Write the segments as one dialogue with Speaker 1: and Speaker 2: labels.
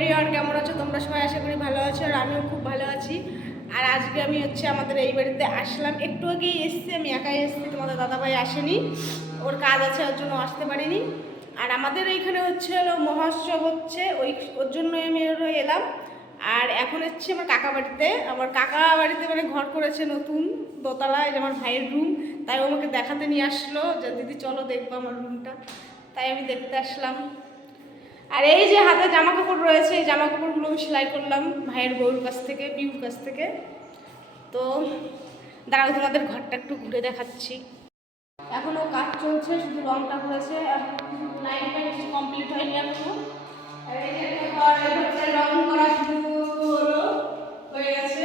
Speaker 1: Everyone, কেমন আছো? তোমরা সবাই আশা করি ভালো আছো আর আমিও খুব ভালো আছি। আর আজকে আমি হচ্ছে আমাদের এই বাড়িতে আসলাম। একটু আগেই এসেছি, আমি একাই এসেছি, তোমাদের দাদাভাই আসেনি। ওর কাজ আছে, ওর জন্য আসতে পারিনি। আর আমাদের এইখানে হচ্ছে হলো মহোৎসব হচ্ছে, ওই, ওর জন্যই আমি এলাম। আর এখন হচ্ছে আমার কাকা বাড়িতে। আমার কাকা বাড়িতে মানে ঘর করেছে নতুন দোতলা, এই যে আমার ভাইয়ের রুম তাই ও আমাকে দেখাতে নিয়ে আসলো যে, দিদি, চলো দেখব আমার রুমটা তাই আমি দেখতে আসলাম। আর এই যে হাতে জামা কাপড় রয়েছে, এই জামা কাপড়গুলো আমি সেলাই করলাম ভাইয়ের বউর কাছ থেকে, বিউর কাছ থেকে। তো দাঁড়াও, তোমাদের ঘরটা একটু ঘুরে দেখাচ্ছি। এখনও কাজ চলছে, শুধু রংটা বেশি কমপ্লিট হয়নি এখনও। রং করা শুরু হলো, হয়ে গেছে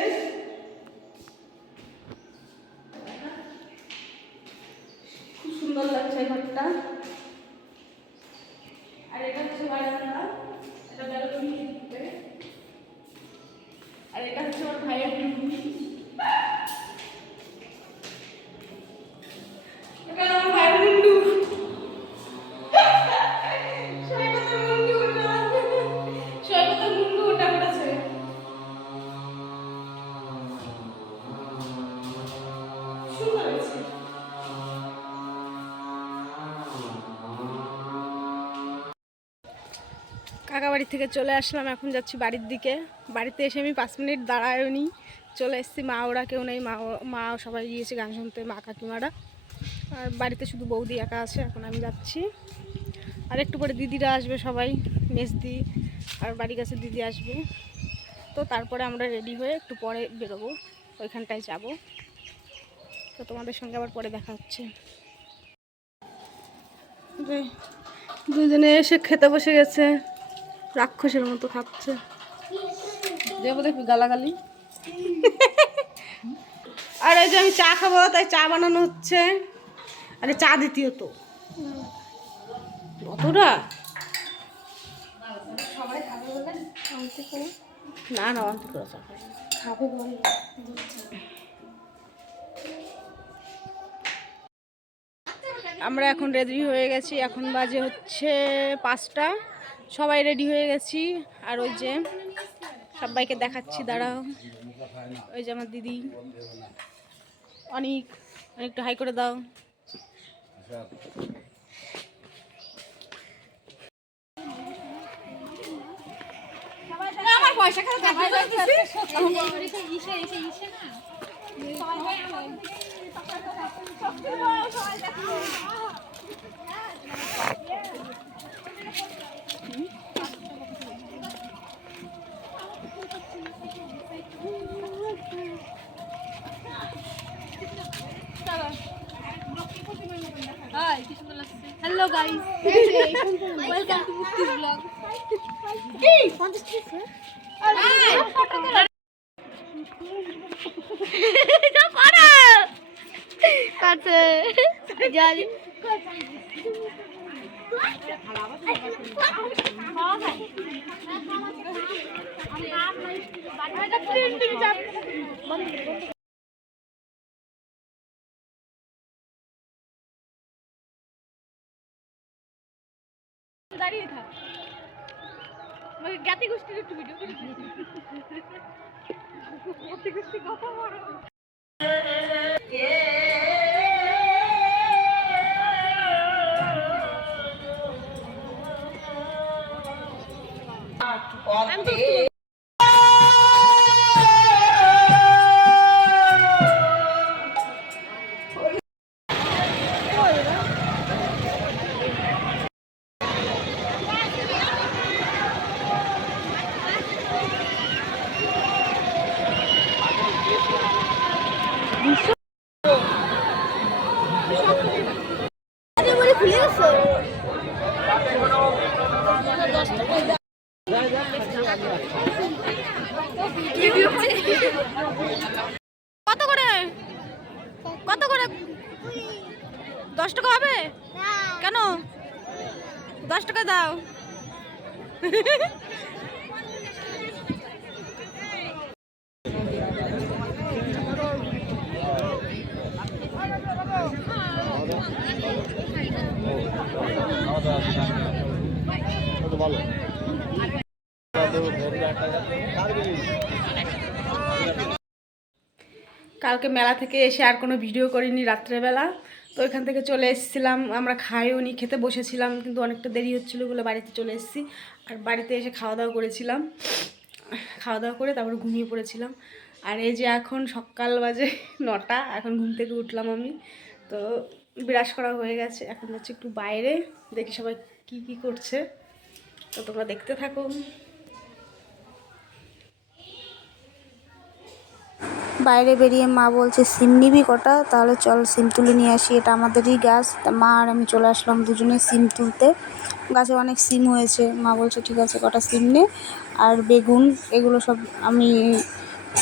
Speaker 1: খুব সুন্দর লাগছে এই ঘরটা আর এটা হচ্ছে বারান্দা এটা ব্যালকনি দিতে আর এটা হচ্ছে আমার ভাইয়ের রুম এটা আমার বাড়ি থেকে চলে আসলাম, এখন যাচ্ছি বাড়ির দিকে। বাড়িতে এসে আমি পাঁচ মিনিট দাঁড়ায়নি। চলে এসেছি, মা ওরা কেউ নেই, মা মা সবাই গিয়েছে গান শুনতে, মা কাকিমারা। আর বাড়িতে শুধু বৌদি একা আছে, এখন আমি যাচ্ছি। আর একটু পরে দিদিরা আসবে সবাই, মেজদি আর বাড়ির কাছে দিদি আসবে। তো তারপরে আমরা রেডি হয়ে একটু পরে বেরোবো, ওইখানটায় যাব। তো তোমাদের সঙ্গে আবার পরে দেখা হচ্ছে। দুজনে এসে খেতে বসে গেছে। রাক্ষসের মতো খাচ্ছে। দেবো দেখবি গালাগালি। আর এই যে আমি চা খাব, তাই চা বানানো হচ্ছে। আরে চা দ্বিতীয় তো। অতটা? না না অন্ত করে চা। আমরা এখন রেডি হয়ে গেছি, এখন বাজে হচ্ছে পাঁচটা। সবাই রেডি হয়ে গেছি। আর ওই যে সবাইকে দেখাচ্ছি, দাঁড়াও। ওই যে আমার দিদি। অনেক, অনেকটা হাই করে দাও। পয়সা
Speaker 2: হ্যালো গাইস ওয়েলকাম টু মুক্তিস ব্লগ কাছে যাই
Speaker 1: দাঁড়িয়ে জ্ঞাতি গোষ্ঠী কত বড় আমি তো
Speaker 2: আরে বলে খুলে গেছে
Speaker 1: কত করে? কত করে? দশ টাকা হবে? কেন? দশ টাকা দাও। কালকে মেলা থেকে এসে আর কোনো ভিডিও করিনি রাত্রেবেলা। তো এখান থেকে চলে এসেছিলাম, আমরা খাইও নি, খেতে বসেছিলাম, কিন্তু অনেকটা দেরি হচ্ছিল বলে বাড়িতে চলে এসেছি। আর বাড়িতে এসে খাওয়া দাওয়া করেছিলাম। খাওয়া দাওয়া করে তারপর ঘুমিয়ে পড়েছিলাম। আর এই যে এখন সকাল বাজে নটা, এখন ঘুম থেকে উঠলাম আমি। তো বিরাস করা হয়ে গেছে, এখন হচ্ছে একটু বাইরে, দেখি সবাই কি কি করছে। তো তোমরা দেখতে থাকো।
Speaker 3: বাইরে বেরিয়ে মা বলছে, সিম নিবি কটা? তাহলে চল সিম তুলে নিয়ে আসি, এটা আমাদেরই গাছ তা মা আর আমি চলে আসলাম দুজনে সিম তুলতে। গাছে অনেক সিম হয়েছে। মা বলছে, ঠিক আছে, কটা সিম নে। আর বেগুন, এগুলো সব আমি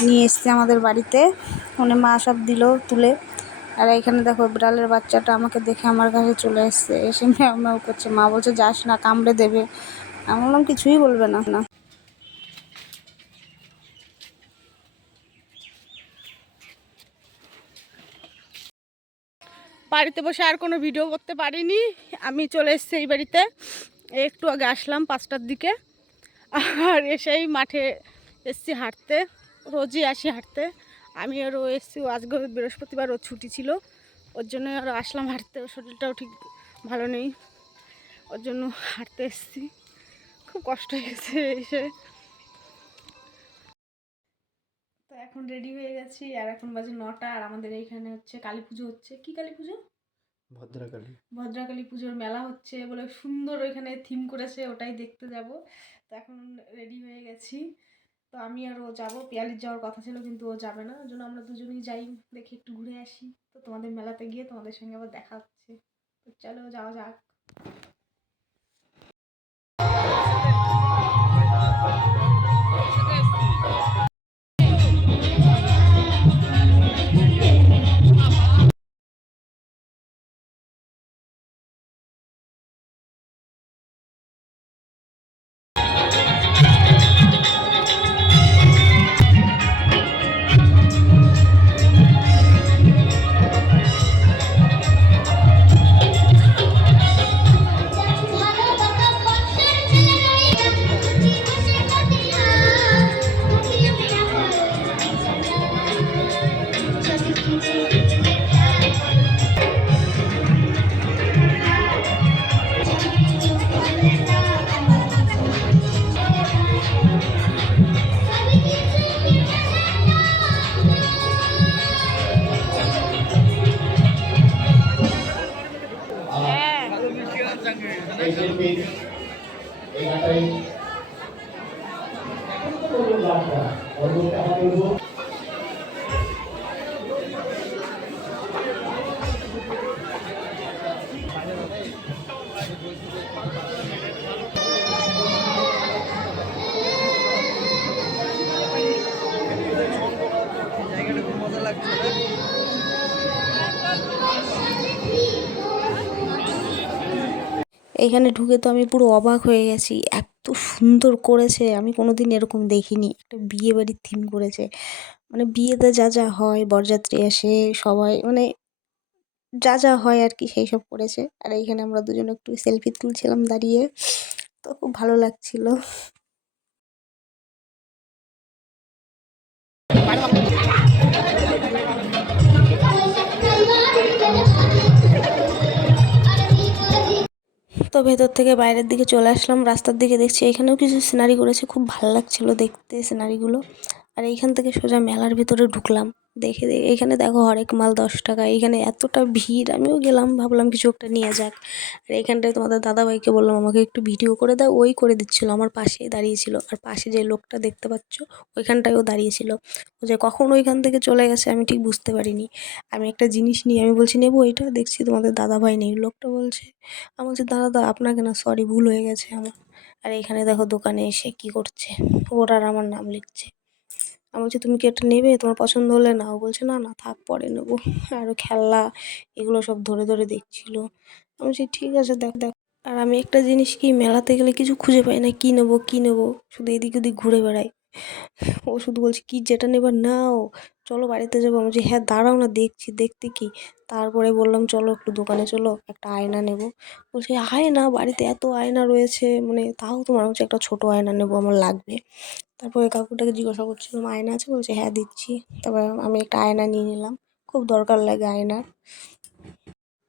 Speaker 3: নিয়ে এসছি আমাদের বাড়িতে। মানে মা সব দিল তুলে। আর এখানে দেখো, বিড়ালের বাচ্চাটা আমাকে দেখে আমার কাছে চলে এসছে। এসে ম্যাও ম্যাও করছে। মা বলছে, যাস না, কামড়ে দেবে। আমি বললাম, কিছুই বলবে না না।
Speaker 1: বাড়িতে বসে আর কোনো ভিডিও করতে পারিনি। আমি চলে এসেছি এই বাড়িতে। একটু আগে আসলাম পাঁচটার দিকে। আর এসেই মাঠে এসছি হাঁটতে। রোজই আসি হাঁটতে। আমি আরও এসছি আজকে বৃহস্পতিবার, ও ছুটি ছিল। ওর জন্য আরও আসলাম হাঁটতে। ওর শরীরটাও ঠিক ভালো নেই। ওর জন্য হাঁটতে এসছি। খুব কষ্ট হয়ে গেছে এসে। তো এখন রেডি হয়ে গেছি। আর এখন বাজে নটা আর আমাদের এইখানে হচ্ছে কালী পুজো হচ্ছে। কি কালী পুজো?
Speaker 4: ভদ্রকালী।
Speaker 1: ভদ্রকালী পুজোর মেলা হচ্ছে বলে সুন্দর ওইখানে থিম করেছে ওটাই দেখতে যাব। তো এখন রেডি হয়ে গেছি। তো আমি আর ও যাব। পিয়ালির যাওয়ার কথা ছিল কিন্তু ও যাবে না। ওই জন্য আমরা দুজনেই যাই দেখি একটু ঘুরে আসি। তো তোমাদের মেলাতে গিয়ে তোমাদের সঙ্গে আবার দেখা হচ্ছে। তো চলো যাওয়া যাক।
Speaker 5: গানটা পরবর্তী আমার বলব
Speaker 3: এইখানে ঢুকে তো আমি পুরো অবাক হয়ে গেছি। এত সুন্দর করেছে। আমি কোনো দিন এরকম দেখিনি। একটা বিয়ে বাড়ির থিম করেছে। মানে বিয়েতে যা যা হয়, বরযাত্রী আসে, সবাই মানে যা যা হয় আর কি সেই সব করেছে। আর এইখানে আমরা দুজন একটু সেলফি তুলছিলাম দাঁড়িয়ে। তো খুব ভালো লাগছিল। তো ভেতর থেকে বাইরের দিকে চলে আসলাম, রাস্তার দিকে দেখছি এখানেও কিছু সিনারি করেছে, খুব ভালো লাগছিল দেখতে সিনারিগুলো আর এইখান থেকে সোজা মেলার ভিতরে ঢুকলাম। দেখে দেখে, এখানে দেখো হরেক মাল দশ টাকা, এখানে এতটা ভিড়, আমিও গেলাম, ভাবলাম কিছু একটা নিয়ে যাক। আর এখানটায় তোমাদের দাদাভাইকে বললাম, আমাকে একটু ভিডিও করে দাও। ওই করে দিচ্ছিল, আমার পাশেই দাঁড়িয়েছিল। আর পাশে যে লোকটা দেখতে পাচ্ছ, ওইখানটায়ও দাঁড়িয়েছিল। ও যে কখন ওইখান থেকে চলে গেছে, আমি ঠিক বুঝতে পারিনি। আমি একটা জিনিস নিয়ে, আমি বলছি, নেব এটা? দেখছি তোমাদের দাদাভাই নেই। লোকটা বলছে, আমি বলছি, দাদা দা আপনাকে না সরি ভুল হয়ে গেছে আমার। আর এখানে দেখো দোকানে এসে কি করছে, ওর আর আমার নাম লিখছে। আমি বলছি, তুমি কি এটা নেবে? তোমার পছন্দ হলে না ও বলছে, না না, থাক, পরে নেব। আরও খেলনা এগুলো সব ধরে ধরে দেখছিল। আমি বলছি, ঠিক আছে, দেখ দেখ। আর আমি একটা জিনিস কি, মেলাতে গেলে কিছু খুঁজে পাই না, কী নেব কী নেব? শুধু এদিক ওদিক ঘুরে বেড়াই। ও শুধু বলছে, কি যেটা নেবার নাও, চলো বাড়িতে যাব। আমি বলছি হ্যাঁ দাঁড়াও না, দেখছি, দেখতে কি? তারপরে বললাম, চলো একটু দোকানে, চলো, একটা আয়না নেব। বলছে, আয়না? বাড়িতে এত আয়না রয়েছে মানে তাও তোমার হচ্ছে একটা ছোটো আয়না নেব, আমার লাগবে। তারপরে কাকুটাকে জিজ্ঞাসা করছিলাম আয়না আছে? বলছে হ্যাঁ দিচ্ছি। তারপর আমি একটা আয়না নিয়ে নিলাম। খুব দরকার লাগে আয়নার।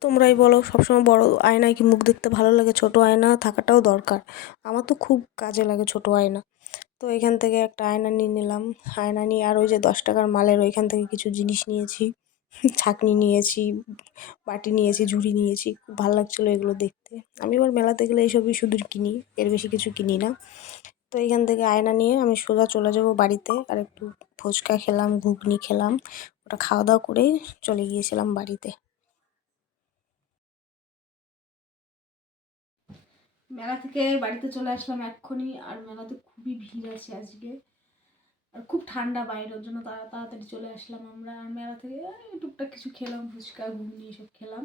Speaker 3: তোমরাই বলো, সবসময় বড় আয়নায় কি মুখ দেখতে ভালো লাগে? ছোট আয়না থাকাটাও দরকার। আমার তো খুব কাজে লাগে ছোট আয়না। তো এখান থেকে একটা আয়না নিয়ে নিলাম। আয়না নিয়ে আর ওই যে দশ টাকার মালের ওইখান থেকে কিছু জিনিস নিয়েছি, ছাকনি নিয়েছি, বাটি নিয়েছি, ঝুড়ি নিয়েছি। খুব ভালো লাগছিল এগুলো দেখতে। আমি এবার মেলাতে গেলে এইসবই শুধু কিনি, এর বেশি কিছু কিনি না। তো এখান থেকে আয়না নিয়ে আমি সোজা চলে যাব বাড়িতে। আর একটু ফুচকা খেলাম, ঘুগনি খেলাম। ওটা খাওয়া দাওয়া করেই চলে গিয়েছিলাম বাড়িতে।
Speaker 1: মেলা থেকে বাড়িতে চলে আসলাম এক্ষুনি। আর মেলাতে খুবই ভিড় আছে আজকে। আর খুব ঠান্ডা বাইরের জন্য তাড়াতাড়ি চলে আসলাম আমরা। আর মেলা থেকে টুকটাক কিছু খেলাম, ফুচকা, ঘুগনি এসব খেলাম।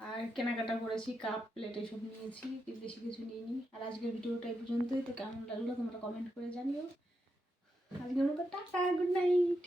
Speaker 1: আর কেনাকাটা করেছি, কাপ প্লেট এসব নিয়েছি বেশি কিছু নিইনি। আর আজকের ভিডিওটা এই পর্যন্তই। তো কেমন লাগল তোমরা কমেন্ট করে জানিও। আজকের মতো টাটা গুড নাইট